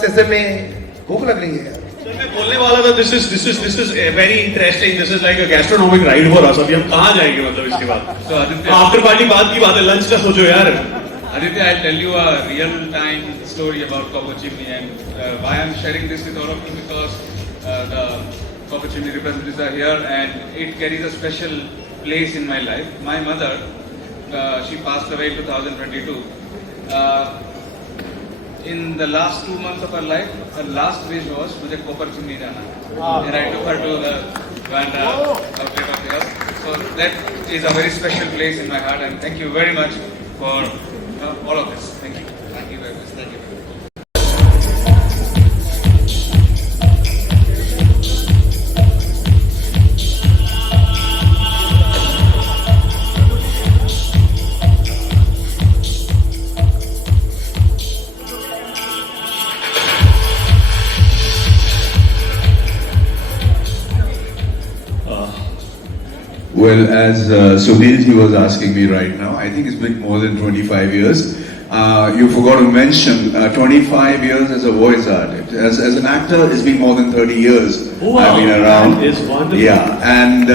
Sesame, भूख लग रही है यार। मैं बोलने वाला था this is very interesting. This is like a gastronomic ride for us. अभी हम कहाँ जाएंगे मतलब इसके बाद? So Aditya, आफ्टर पार्टी बाद की बात है, लंच का सोचो यार। Aditya, I'll tell you a real-time story about Copper Chimney, and why I'm sharing this with all of you, because the Copper Chimney representatives are here, and it carries a special place in my life. My mother, she passed away in 2022. In the last 2 months of her life, her last wish was मुझे Copper Chimney जाना है. And I took her to the Gandha outlet of theirs. So that is a very special place in my heart, and thank you very much for all of this. Thank you. Thank you very much. Thank you very much. Well, as Sudhir was asking me right now, I think it's been more than 25 years. You forgot to mention 25 years as a voice artist. As an actor, it's been more than 30 years. Wow, I've been around. that is wonderful. Yeah, and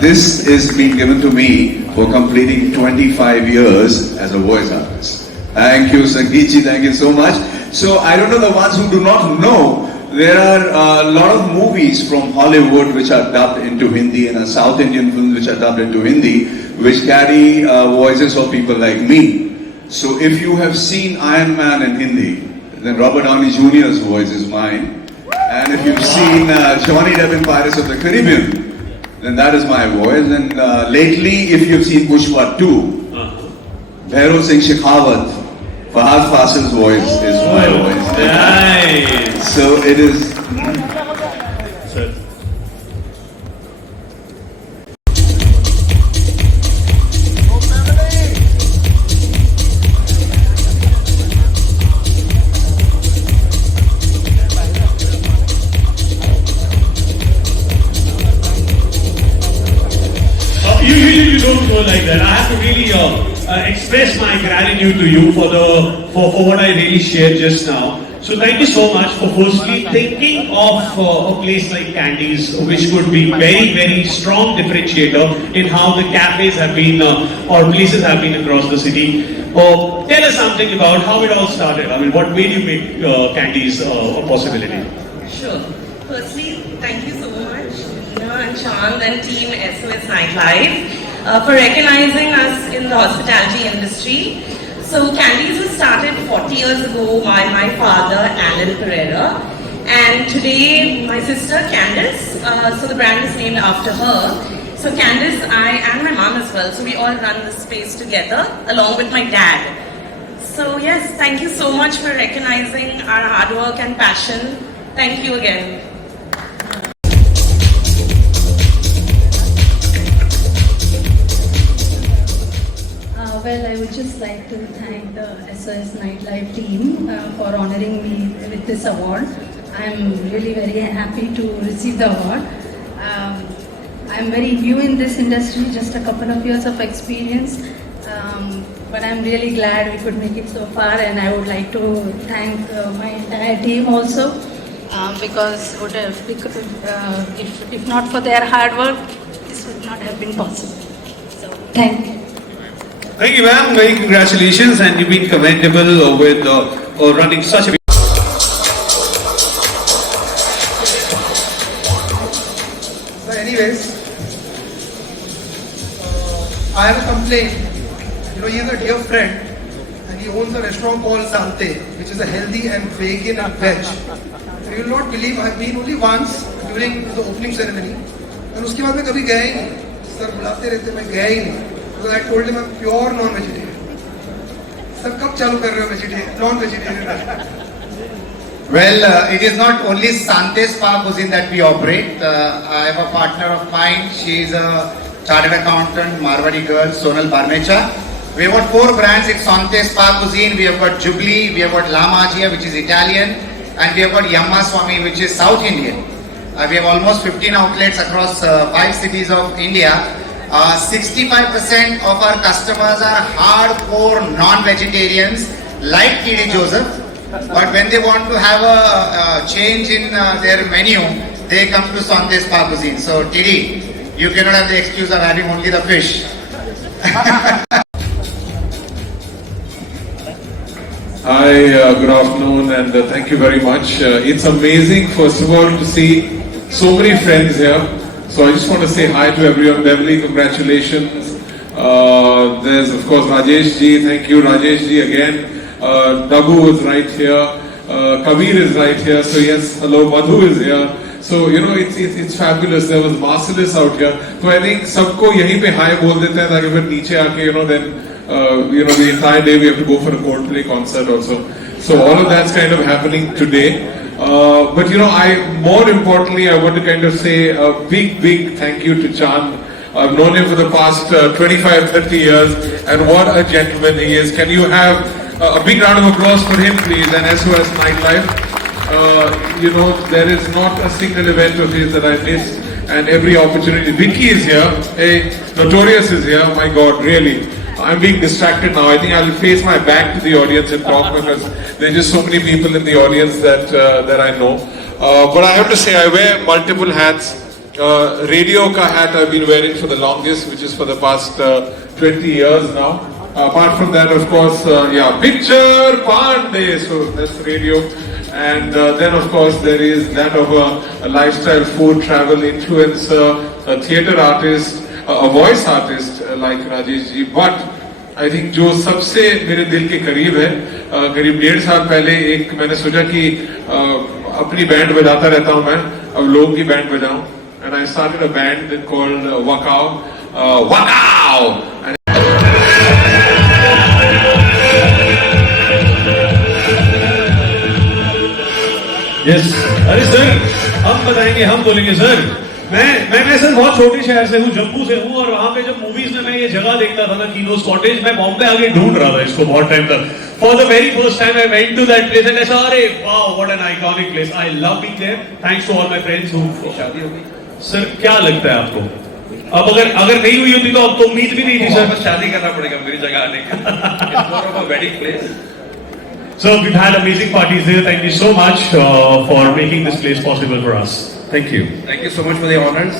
this is being given to me for completing 25 years as a voice artist. Thank you, Sangeetji. Thank you so much. So I don't know the ones who do not know. There are a lot of movies from Hollywood which are dubbed into Hindi, and South Indian films which are dubbed into Hindi, which carry voices of people like me. So if you have seen Iron Man in Hindi, then Robert Downey Jr.'s voice is mine. And if you've seen Johnny Depp in Pirates of the Caribbean, then that is my voice. And lately, if you've seen Pushpa 2, Bhairav Singh Shekhawat, Fahad Fasil's voice is my voice. Nice. So it is. Sir. You don't go like that. I have to really express my gratitude to you for what I really shared just now. So thank you so much for firstly thinking of a place like Candies, which could be very strong differentiator in how the cafes have been or places have been across the city. Tell us something about how it all started. I mean, what made you make Candies a possibility? Sure. Firstly, thank you so much, Nina and Chand and team SOS Nightlife for recognizing us in the hospitality industry. So Candies was started 40 years ago by my father, Alan Pereira, and today my sister Candice, so the brand is named after her. So Candice, I and my mom as well, so we all run this space together along with my dad. So yes, thank you so much for recognizing our hard work and passion. Thank you again. Well, I would just like to thank the SOS Nightlife team for honoring me with this award. I'm really very happy to receive the award. I'm very new in this industry, just a couple of years of experience, but I'm really glad we could make it so far, and I would like to thank my entire team also, because if not for their hard work, this would not have been possible. So, thank you. Thank you, ma'am. Very congratulations, and you've been commendable with running such a. So anyways, I have a complaint. You know, he is a dear friend, and he owns a restaurant called Sante, which is a healthy and vegan and veg. So you will not believe, I have been only once during the opening ceremony, and उसके बाद मैं कभी गया ही नहीं. Sir बुलाते रहते, मैं गया ही नहीं. Because I told him I'm pure non-vegetarian. Sir, कब चालू कर रहे हो vegetarian, non-vegetarian? Well, it is not only Sante Spa Cuisine that we operate. I have a partner of mine. She is a chartered accountant, Marwadi girl, Sonal Barmecha. We have got 4 brands. It's Sante Spa Cuisine. We have got Jubilee. We have got La Magia, which is Italian, and we have got Yamma Swami, which is South Indian. We have almost 15 outlets across 5 cities of India. 65% of our customers are hardcore non-vegetarians like TD Joseph. But when they want to have a change in their menu, they come to Sandesh Spa Cuisine. So TD, you cannot have the excuse of having only the fish. Hi, good afternoon, and thank you very much. It's amazing, first of all, to see so many friends here. So I just want to say hi to everyone. Beverly, congratulations. There's of course Rajesh ji. Thank you, Rajesh ji, again. Dagu is right here. Kabir is right here. So yes, hello. Madhu is here. So you know it's fabulous. There was Marcellus out here. So I think सबको यहीं पे hi बोल देते हैं ताकि फिर नीचे आके then the entire day we have to go for a Coldplay concert also. So all of that's kind of happening today. But more importantly, I want to kind of say a big thank you to Chand. I've known him for the past 25-30 years, and what a gentleman he is. Can you have a big round of applause for him, please, and SOS Nightlife. There is not a single event of his that I miss, and every opportunity. Vicky is here. Hey, Notorious is here. My God, really. I'm being distracted now. I think I'll face my back to the audience and talk because there are just so many people in the audience that I know. But I have to say, I wear multiple hats. Radio ka hat I've been wearing for the longest, which is for the past 20 years now. Apart from that, of course, Picture Pandey, so that's radio. And then, of course, there is that of a lifestyle food travel influencer, a theatre artist, a voice artist like Rajesh ji. But I think जो सबसे मेरे दिल के करीब है, करीब 1.5 साल पहले मैंने सोचा कि अपनी बैंड बजाता रहता हूँ मैं, अब लोगों की band बजाऊं. And I started a band called Wakao. Wakao! Yes. अरे सर, हम बताएंगे, हम बोलेंगे सर. मैं सर बहुत छोटे शहर से हूँ, जम्मू से हूँ, और वहाँ पे जब मूवीज में मैं ये जगह देखता था ना, कीनोस कॉटेज, मैं बॉम्बे आगे ढूंढ रहा था इसको बहुत टाइम तक. For the very first time I went to that place and I saw, अरे wow, what an iconic place. I love being there. Thanks to all my friends who. शादी हो गई. सर क्या लगता है आपको? अब अगर नहीं हुई होती तो अब तो उम्मीद भी नहीं थी सर. शादी करना पड़ेगा मेरी जगह आने के लिए. It's more of a wedding place. So we've had amazing parties there. Thank you so much for making this place possible for us. Thank you. Thank you so much for the honors.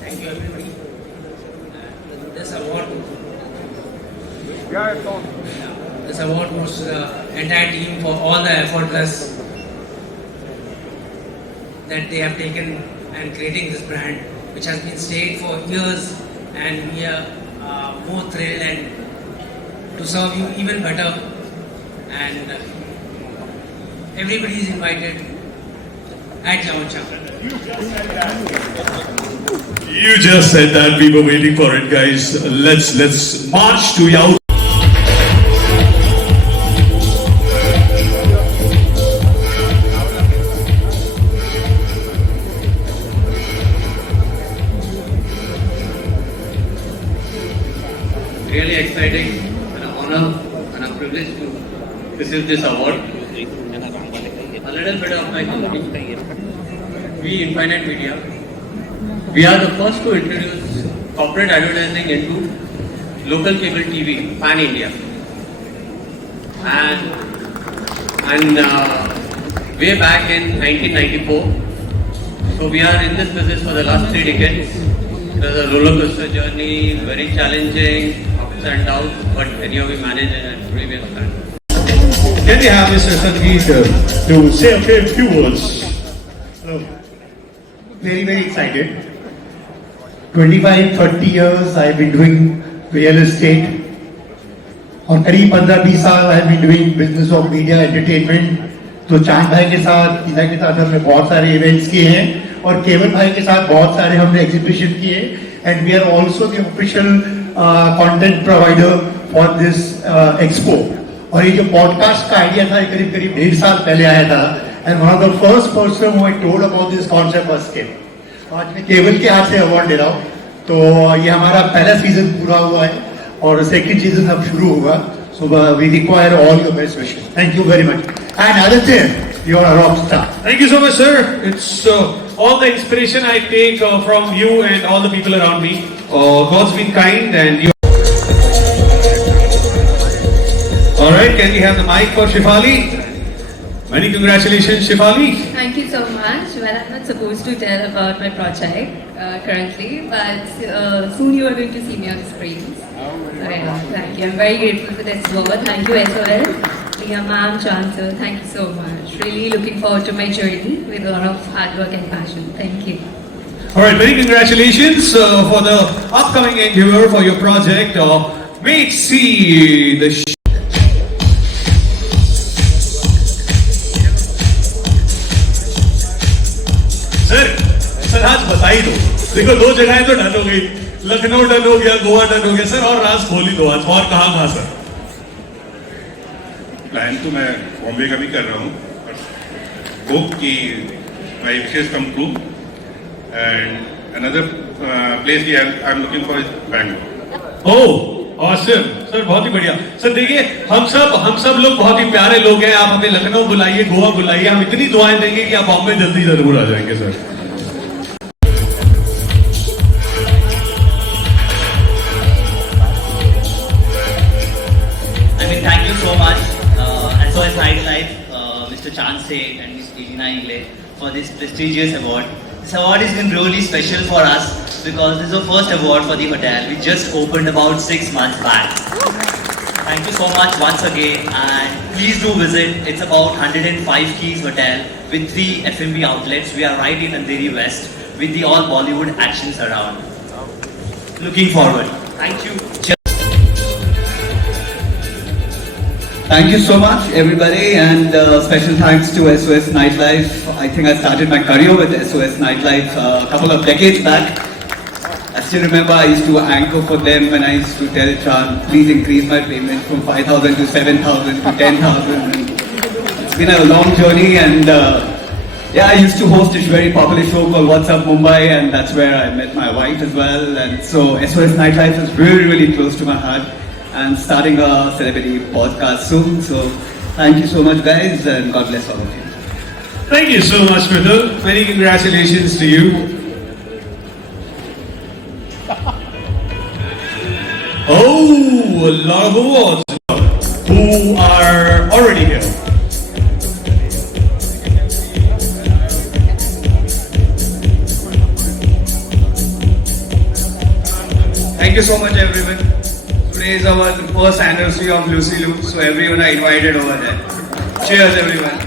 Thank you everybody. This award goes to the entire team for all the effortless that they have taken and creating this brand, which has been stayed for years, and we are more thrilled and to serve you even better. And everybody is invited at Jauncha. You just said that. We were waiting for it, guys. Let's march to Yao. Really exciting and an honor and a privilege to receive this award. A little bit of my company, We Infinite Media. We are the first to introduce corporate advertising into local cable TV, Pan India. And way back in 1994. So we are in this business for the last 3 decades. It was a roller coaster journey, very challenging, ups and downs, but anyhow we managed it and today we are standing. Can we have Mr. Sangeet to say a few words? Hello. Very excited. 25-30 years I've been doing real estate. और करीब 15-20 साल आई been doing business of media entertainment. तो चांद भाई के साथ, ईदा के साथ हमने बहुत सारे इवेंट्स किए हैं और केवल भाई के साथ बहुत सारे हमने एग्जीबिशन किए. And we are also the official content provider for this expo. और ये जो पॉडकास्ट का आइडिया था, करीब 1.5 साल पहले आया था. And one of the first person who I told about this concept was केवल. आज मैं केवल के हाथ से अवार्ड ले रहा हूँ. तो ये हमारा पहला सीजन पूरा हुआ है और सेकंड सीजन अब शुरू होगा. So we require all your best wishes. Thank you very much. And Aditya, you are a rock star. Thank you so much, sir. It's all the inspiration I take from you and all the people around me. God's been kind and you. All right, can we have the mic for Shefali? Many congratulations, Shefali. Thank you so much. Well, I'm not supposed to tell about my project currently, but soon you are going to see me on the screens. Thank you. I'm very grateful for this award. Thank you, SOL, Leah ma'am, Chancellor. Thank you so much. Really looking forward to my journey with a lot of hard work and passion. Thank you. All right, many congratulations for the upcoming endeavor for your project. May it see the. Sir आज बता ही दो देखो 2 जगहें तो done हो गई Lucknow done हो गया गोवा डन हो गया सर और राज खोल ही दो आज और कहाँ सर प्लान तो मैं बॉम्बे का भी कर रहा हूँ होप कि my wishes come true and another place I am looking for Bangalore oh awesome sir बहुत ही बढ़िया सर देखिए हम सब लोग बहुत ही प्यारे लोग हैं आप हमें लखनऊ बुलाइए गोवा बुलाइए हम इतनी दुआएं देंगे कि आप बॉम्बे जल्दी जरूर आ जाएंगे sir Thank you so much, SOS Nightlife, Mr. Chand Seth and Ms. Regina Ingle for this prestigious award. This award has been really special for us because this is the first award for the hotel. We just opened about 6 months back. Thank you so much once again and please do visit. It's about 105 keys hotel with 3 F&B outlets. We are right in Andheri West with the all Bollywood actions around. Looking forward. Thank you. Thank you so much, everybody, and special thanks to SOS Nightlife. I think I started my career with SOS Nightlife a couple of decades back. I still remember I used to anchor for them when I used to tell Chan, please increase my payment from 5,000 to 7,000 to 10,000. It's been a long journey, and yeah, I used to host this very popular show called What's Up Mumbai, and that's where I met my wife as well. And so SOS Nightlife is really, really close to my heart. I'm starting a celebrity podcast soon, so thank you so much, guys, and God bless all of you. Thank you so much, Mridul. Many congratulations to you. Oh, a lot of awards who are already here. Thank you so much, everyone. Today is our first anniversary of Lucy Lou, so everyone are invited over there. Cheers, everyone.